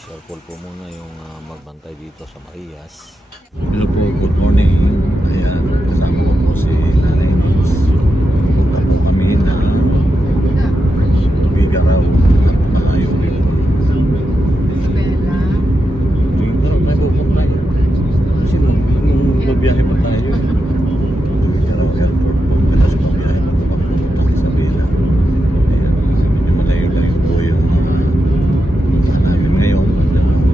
Sir Paul po muna yung magbantay dito sa Marias. Hello po, good morning. Ayan, kasama ko po si Nanay Nitz. Punta po kami na Tugigaraw at malayo rin po. Isabela. Tugigaraw tayo pupunta yan. Kasi nung magbiyahe pa tayo. Tugigaraw Airport po. Tapos magbiyahe pa po kami pupunta sa Isabela. Ayan, medyo malayo-layo po yung punta namin ngayon.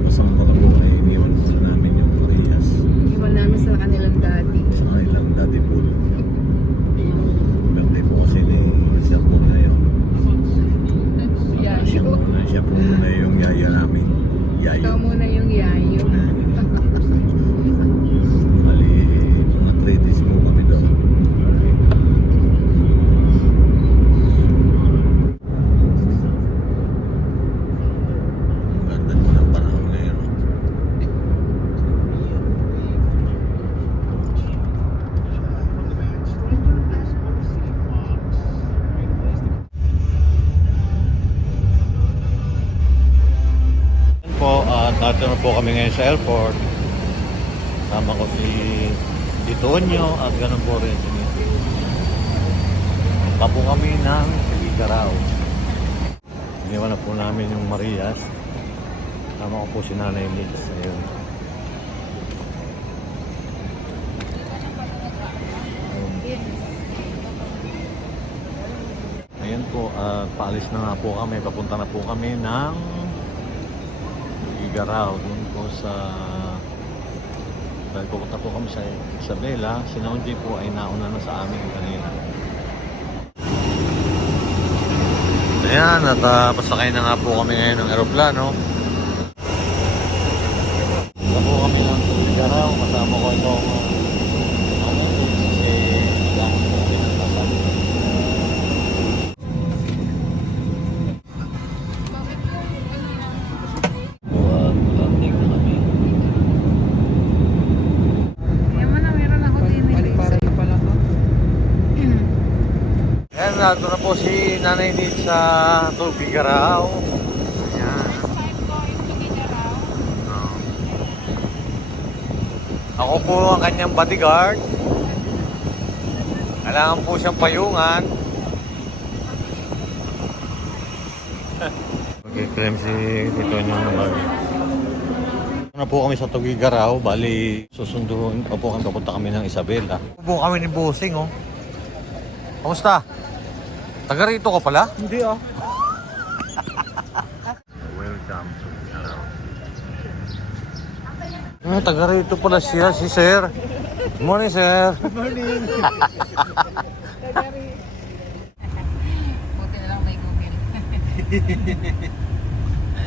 Kasama ko na po ay iniwan po na namin yung Marias. Iwan namin sa kanilang daddy. Sa kanilang dati po. Birthday po kasi ni siya po na yun. Yayo. Siya po muna yung yaya namin. Yayo. Ikaw muna yung yayo. Mali, mga 3 days po kami doon. Ang ganda po ng panahon ngayon. No? Po, at natin na po kami ngayon sa airport. Sama ko si Titonyo at ganun po rin si Missy. Punta po kami ng Tugigaraw. Iniwan na po namin yung Marias. Sama ko po si Nanay Nitz. Ayun. Ayun po, paalis na nga po kami. Papunta na po kami ng Tugigaraw. Doon po sa... Dahil pupunta po kami sa Isabela, si Naunji po ay nauna na sa amin kanina. Ayan, at pasakay na nga po kami ngayon ng aeroplano. Punta po kami ng Tugigaraw, kasama ko itong kailangan po kami ng kasama. Landing na kami. Yaman na, meron ako din. Pali-pali pala to. Ayan, nato na po si Nanay Nitz sa Tugigaraw. Ayan. Oh. Ako po ang kanyang bodyguard. Kailangan po siyang payungan. Okay, claim si Tito nyo naman. Na po kami sa Tugigaraw, bali susunduin pa po kami, papunta kami ng Isabela. Pupunta kami ni Bossing, oh. Kamusta? Taga rito ka pala? Hindi ah. Welcome to Tugigaraw. Taga rito pala siya, si Sir. Good morning, Sir. Good morning. Buti na lang may Google.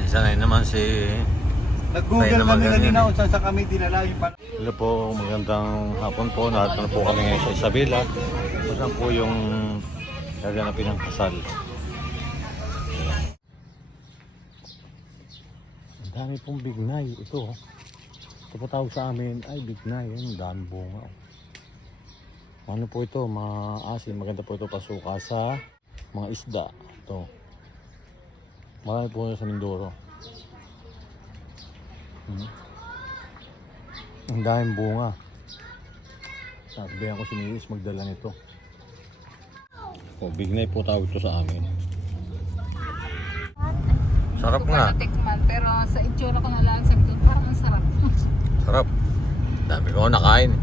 Sanay naman si... Nag-google kami kanina kung saan kami dinala yung pan... Hello po, magandang hapon po. Narito na po kami ngayon sa Isabela. Ito na po yung gaganapin ng kasal. Ang dami pong bignay. Ito, ito po tawag sa amin ay bignay. Ang dami bunga. Ano po ito? Maasin. Maganda po ito pasuka sa mga isda. Ito. Marami po sa Mindoro. Ang daming bunga. Sabihan ko si Miris magdala nito. Bignay po tawag ito sa amin. Sarap nga. Tikman, pero sa itsura ko na lang sabi ko, parang ang sarap. Sarap. Dami ko nakain.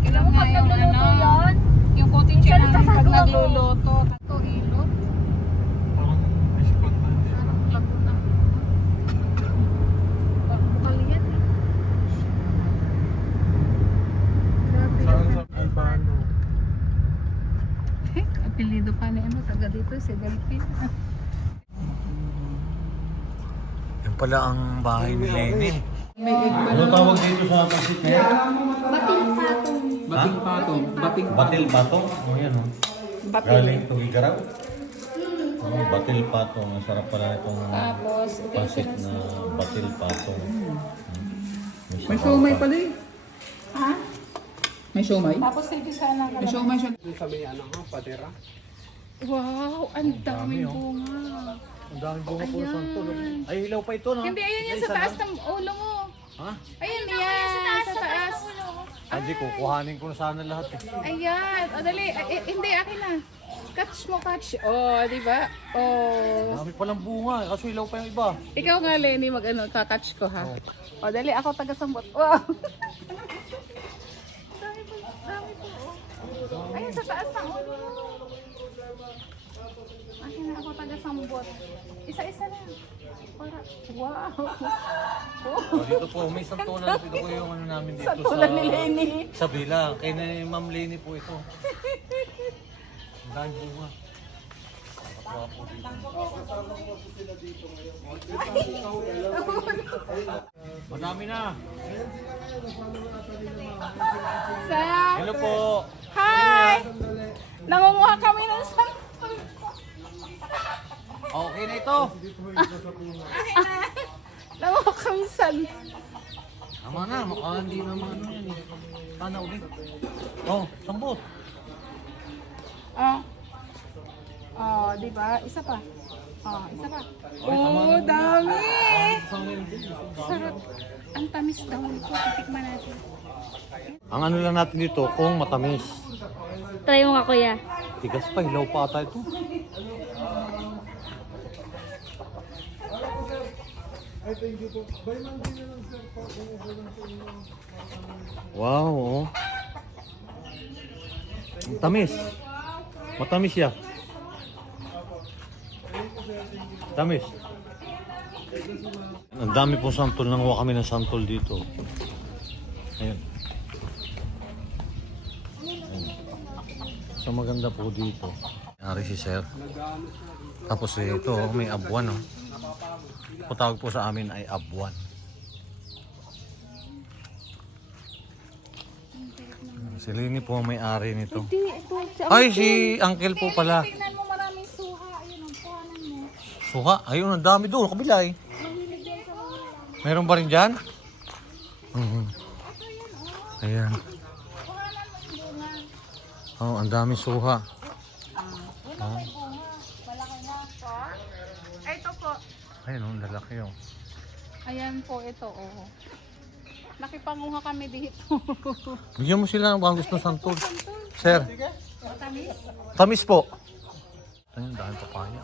Kailangan nga yung ano, yung cottage cheese namin pag nagluluto. Ito, ilot. Parang lago na. Bukal yan. Grabe. Ay, paano? Apelido pa ni ano, taga dito, si Delphi. Yan pala ang bahay ni Lenin. May egg pa Ano tawag dito sa pasit niya? Bating patong. Bating Batil patong. O yan o. Galing Tugigaraw. Batil patong. Ang sarap pala itong Tapos, ito yung pasit na batil patong. May siomay pala eh. Ha? May siomay? Tapos ito sana ko. May siomay siya. Sabi niya ano, patera. Wow, ang daming bunga. Ang daming bunga po Ayan. sa santol. Ay, hilaw pa ito, no? Hindi, ayun yan sa taas ng ulo mo. Ha? Ayun yan, sa taas. Hindi, kukuhanin ko na sana lahat eh. Ayan, o dali. Hindi, akin na. Catch mo, catch. Oh, di ba? Oh. Dami palang bunga, kaso hilaw pa yung iba. Ikaw nga, Lenny, kakatch ko, ha? O, dali, ako taga-sambot. Wow! Dami po, oh. Ayun, sa taas ng ulo mo. Akin na ako taga-sambot. Isa-isa lang. Para, wow! Oh, dito po, may santulan. Dito po yung ano namin dito Santulan ni Lenny. Sa Bila. Kaya na Ma'am Lenny po ito. Ang daming bunga. Nakakatuwa po dito. Madami na. Sam! Hello po. Hi! Nangunguha kami ng sampol. Okay na ito. Nangunguha kami sampol. Tama na, mukha hindi naman ano yan eh. Sana ulit. Oh, sambot. Oh. Oh, di ba? Isa pa. Oh, isa pa. Okay, tama Oh, na. dami! Sarap. Sarap. Ang tamis daw ito. Titikman natin. Ang ano lang natin dito, kung matamis. Try mo nga kuya. Tigas pa, hilaw pa ata ito. Wow, oh. Ang tamis. Matamis siya. Tamis. Ang dami pong santol. Nanguha kami ng santol dito. Ayun. So maganda po dito. Ari si Sir. Tapos ito, may abuan. Oh. Ang tawag po sa amin ay abuan. Si Lini po ang may-ari nito. Hindi, ito. Ay, si Uncle po pala. Tingnan mo, maraming suha. Ayun, ang puhanan mo. Suka, ayun, ang dami doon, kabila eh. Mahilig yan sa mga. Meron ba rin dyan? Ayan. Puhanan mo yung bunga. Oh, ang dami suha. Una may bunga. Malaki na. Po? Ito po. Ayun, ang lalaki oh. Ayan po, ito. Oh. Nakipanguha kami dito. Bigyan mo sila ng bang gusto ng santol. Sir, Matamis? tamis po. Ayun, dahil papaya.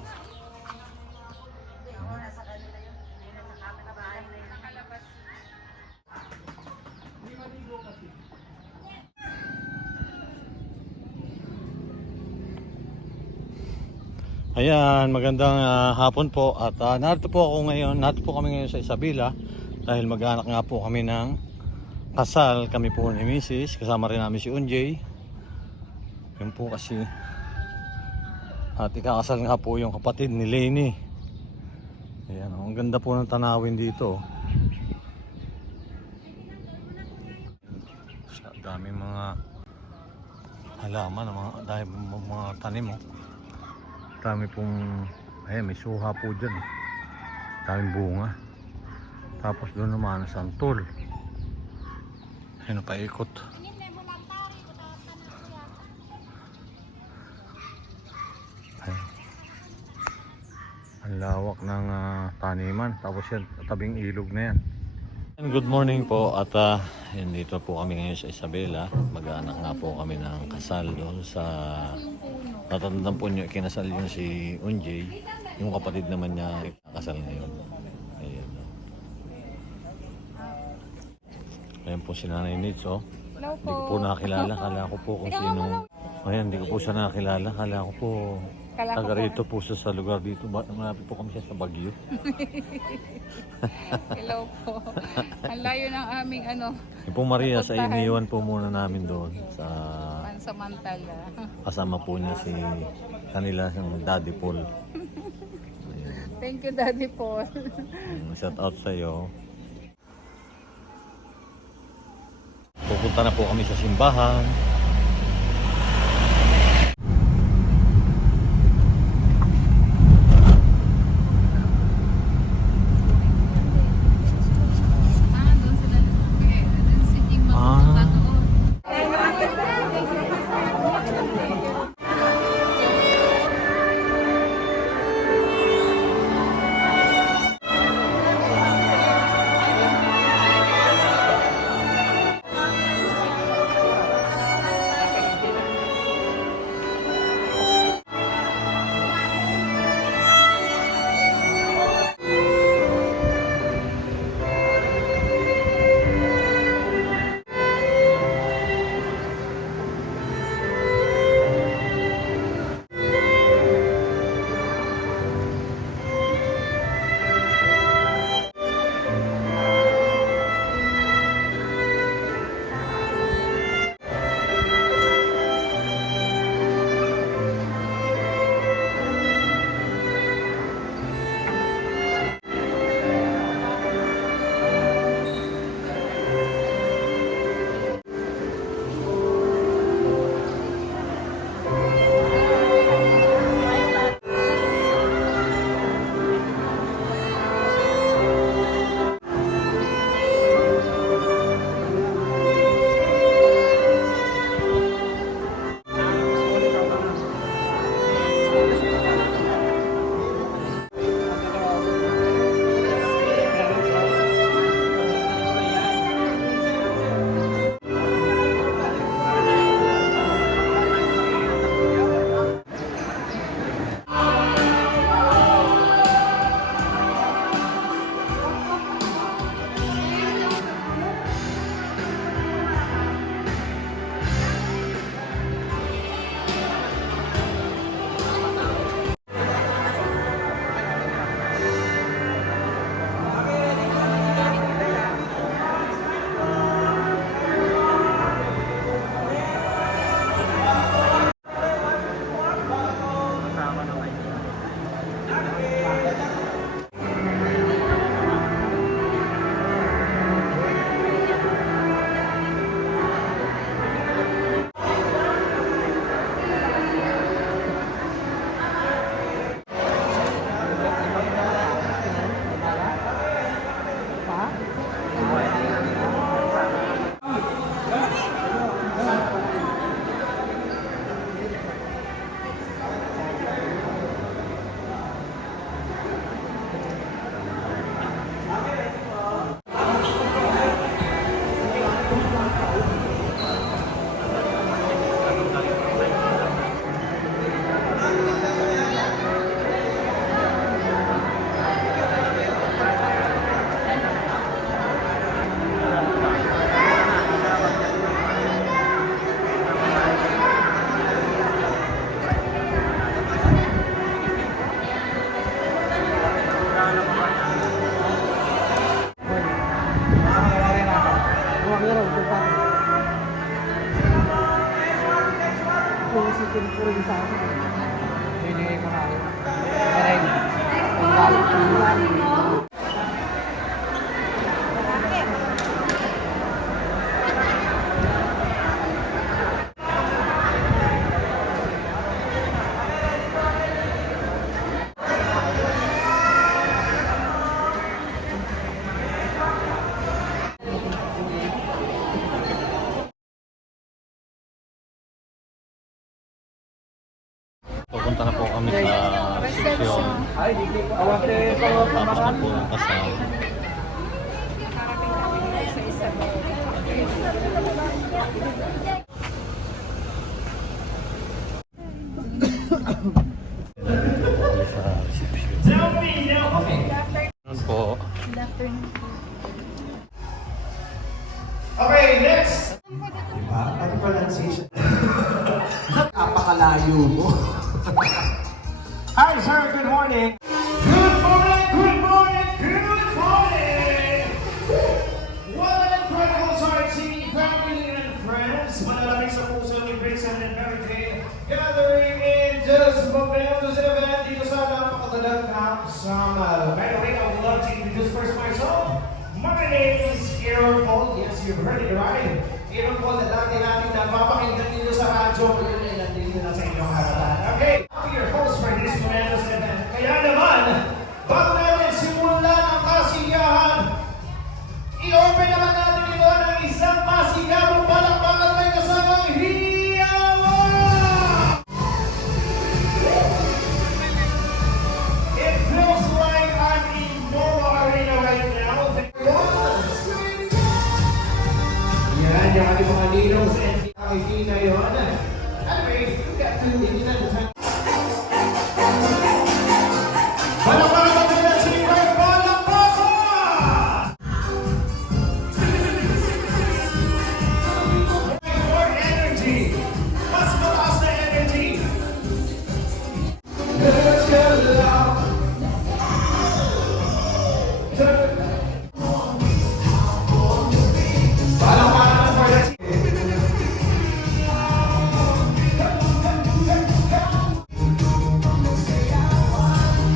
Ayan, magandang hapon po at narito po kami ngayon sa Isabela dahil mag-anak nga po kami ng kasal kami po ni Mrs. Kasama rin namin si Unjay. Yun po kasi at ikakasal nga po yung kapatid ni Lenny. Ayan, ang ganda po ng tanawin dito. Sa daming mga halaman, dahil mga tanim oh. Dami pong, ayan, may suha po dyan. Daming bunga. Tapos doon naman, santol. Ayan, paikot. Ayan. Ang lawak ng taniman. Tapos yan, tabing ilog na yan. Good morning po at dito po kami ngayon sa Isabela. Mag-aanak nga po kami ng kasal doon sa natatandaan po niyo, kinasal yun si Unjay, yung kapatid naman niya kasal ngayon. Ayan. Ayan po si Nanay Nitz, oh. Hello Hindi ko po nakakilala, kala ko po kung sino. Ayan, hindi ko po siya nakakilala, kala ko po taga rito po siya sa lugar dito. Malapit po kami siya sa Baguio. Hello po. Ang layo ng aming Yung po Maria, sa iniwan po muna namin doon sa pansamantala. kasama po niya si kanila yung Daddy Paul. Thank you, Daddy Paul. Shout out sa iyo. Pupunta na po kami sa simbahan. Doon sila. Doon si Jim magpupunta doon. pa. Pusitin ko rin sa akin. Binigay ko na. Meron. Pupunta na po kami sa seksyon. Tapos na po ng kasal. Sa reception. Ano po? Okay, next! Diba? Ano pronunciation? Napakalayo mo. Hi, sir. Good morning. Good morning, good morning, good morning! What an incredible sight seeing family and friends. Malalaki sa puso ni Vincent and Mary Jane gathering in just momentos event dito sa napakadalang summer. By the way, I would love to introduce first myself. My name is Aaron Paul. Yes, you heard it right. Aaron Paul na dati natin napapakinggan dito sa radyo. Ngayon ay nandito na sa inyong harapan. Okay, I'm your host for this momentous event. Kaya naman, bago natin simulan ang kasiyahan, i-open naman natin ito ng isang masigabong palakpakan may kasamang hiyawa! It feels like I'm in Nova Arena right now. Yan, yung ating mga ninos and nakikita yun. Anyway, we got to begin at the time. Palakpakan natin ang singer, palakpakan! More energy! Mas mataas na energy! Let's go love! Palakpakan for the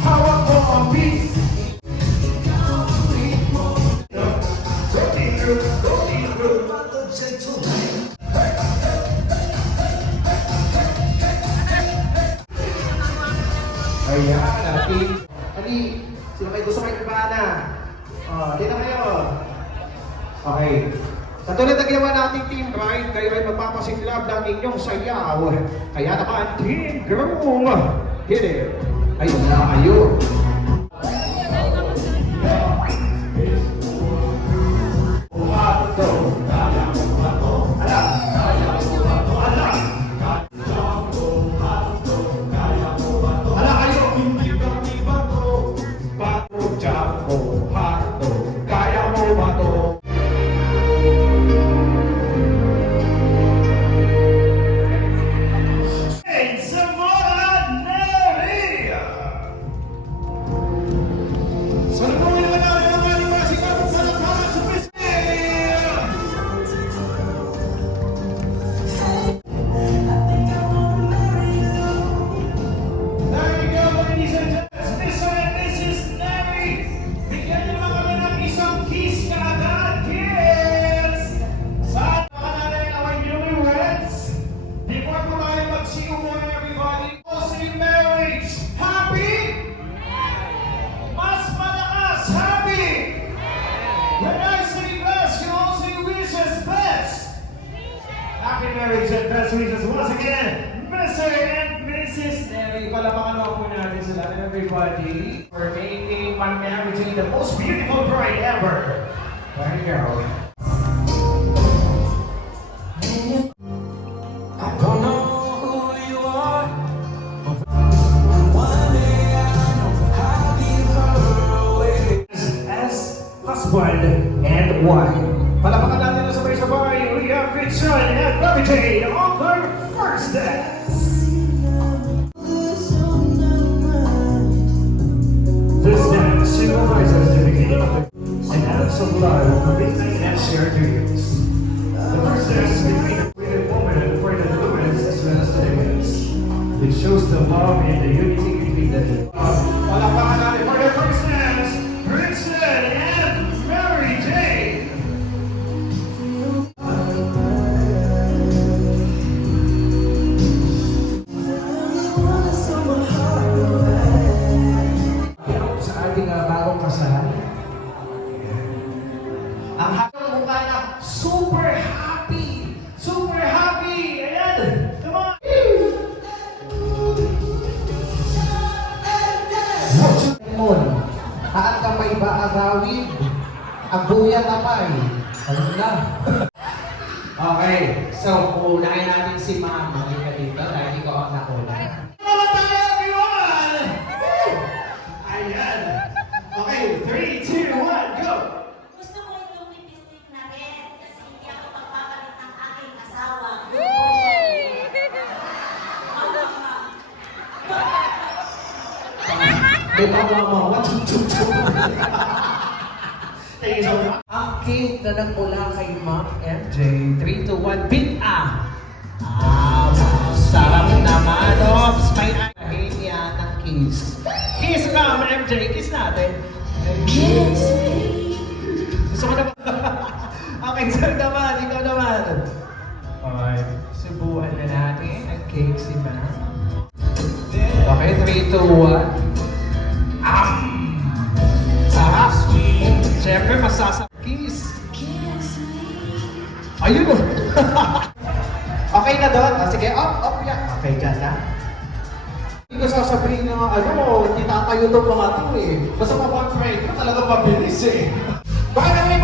Power for peace! Ayan, natin. Ali, sino kayo gusto kayo na? Dito kayo. Okay. Katulad ng ginawa nating team ride, kayo ay magpapasiklab ng inyong sayaw. Kaya naman, Team Groom, hit it. Ayun na kayo. Ala kayo, hindi kami bato. Bato, japo, hato. Kaya mo ba to? Zamora Neri! Salubungin naman natin ang ating masigabong palakpakan sa Pistil! There we go, ladies and gentlemen. Mr. and Mrs. Neri! Bigyan niyo naman kami ng isang kiss kaagad, kids! Saan naman natin ang mga newlyweds? Before po tayo mag-see you morning, everybody. Mostly marriage. Happy? Mas malakas. Happy? When I say best, you also wish us best. Happy marriage and best wishes once again. Mr. and Mrs. Neri, palapakan ako po natin sila and everybody for making my marriage the most beautiful bride ever. There you go. I don't know who you are. One day I know I'll give her away. As husband and wife. Palapakan natin na sabay-sabay. We have Christian and Bobby Jane on their first dance. This dance symbolizes the beginning of the and acts of love for midnight and shared dreams. The first dance is between a women woman for the Lewis as well as the Davis, which shows the love and the unity between the two. Palakpakan natin for the first dance, Brinson and Mary Jane. Hello sa ating bagong kasal. Ang hatang mukha na super happy! Super happy! Ayan! Come on! Mon, haan kamay ba agawid? Ang buya kapay. Ano na? Okay, so unahin natin si Ma'am. Halika dito dahil ikaw ang nakula. Hello tayo, everyone! Ayan! Okay, 3, 2, 1, go! Gusto ko itong lipstick na red kasi hindi ako magpapalit ng aking asawa. Di ba mama? Thank you so much. Ang cake na nagmula kay Ma'am MJ. 3, 2, 1, beat ah! Ah, sarap naman. Ops, may ahin yan ng kiss. Kiss na, Ma'am MJ. Kiss natin. Kiss me. Gusto ko naman. Okay, sir naman. Ikaw naman. Okay, subuan na natin ang cake si Ma'am. Okay, 3, 2, 1. Sarap. Siyempre, kiss. Ayun o. Okay na doon. Sige, up, yan. Okay, dyan na. Hindi ko sasabihin na hindi tatayo itong mga ito eh. Basta pa-1 try ko talaga mabilis eh. By the way,